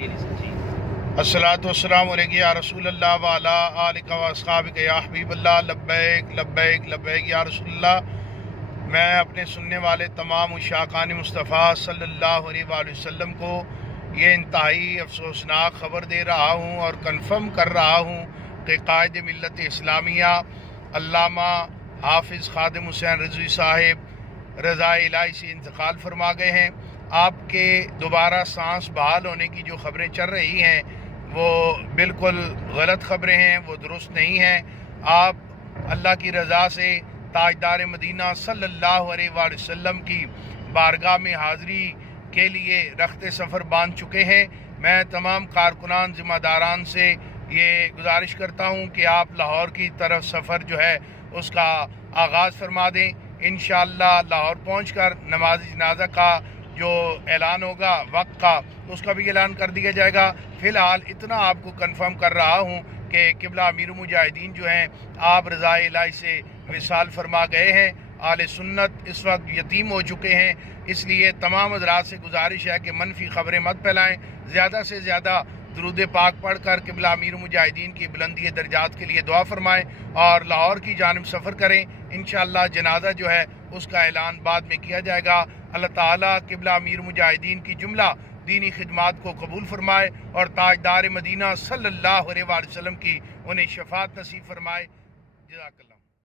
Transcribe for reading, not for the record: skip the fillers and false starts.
अस्सलातु वस्सलामु अलैका या रसूल अल्लाह व अला आलिका व अस्हाबिका या हबीब अल्लाह। लब्बैक लब्बैक लब्बैक या रसूल अल्लाह। मैं अपने सुनने वाले तमाम उशाकान मुस्तफ़ा सल्लल्लाहु अलैहि वसल्लम को ये इंतहाई अफसोसनाक ख़बर दे रहा हूँ और कन्फर्म कर रहा हूँ कि कायद मिल्लत इस्लामिया अल्लामा हाफिज़ खादिम हुसैन रिज़वी साहिब रज़ा इलाही से इंतकाल फरमा गए हैं। आपके दोबारा सांस बहाल होने की जो ख़बरें चल रही हैं वो बिल्कुल गलत ख़बरें हैं, वो दुरुस्त नहीं हैं। आप अल्लाह की रज़ा से ताजदार मदीना सल्लल्लाहु अलैहि वसल्लम की बारगाह में हाज़री के लिए रखते सफ़र बांध चुके हैं। मैं तमाम कारकुनान ज़िम्मेदारान से ये गुजारिश करता हूँ कि आप लाहौर की तरफ सफ़र जो है उसका आगाज़ फरमा दें। इंशाअल्लाह लाहौर पहुँचकर नमाज जनाजा का जो ऐलान होगा वक्त का, उसका भी ऐलान कर दिया जाएगा। फ़िलहाल इतना आपको कंफर्म कर रहा हूँ कि क़िबला अमीर मुजाहिदीन जो हैं आप रज़ा इलाही से विसाल फरमा गए हैं। आले सुन्नत इस वक्त यतीम हो चुके हैं, इसलिए तमाम हज़रात से गुजारिश है कि मनफी ख़बरें मत फैलाएँ। ज़्यादा से ज़्यादा दुरूद पाक पढ़कर क़िबला अमीर मुजाहिदीन की बुलंदी दर्जात के लिए दुआ फरमाएँ और लाहौर की जानिब सफ़र करें। इंशाअल्लाह जनाजा जो है उसका ऐलान बाद में किया जाएगा। अल्लाह ताला क़िबला अमीर मुजाहिदीन की जुमला दीनी खिदमात को कबूल फरमाए और ताजदार मदीना सल्लल्लाहु अलैहि वसल्लम की उन्हें शफाअत नसीब फरमाए। जज़ाकल्लाह।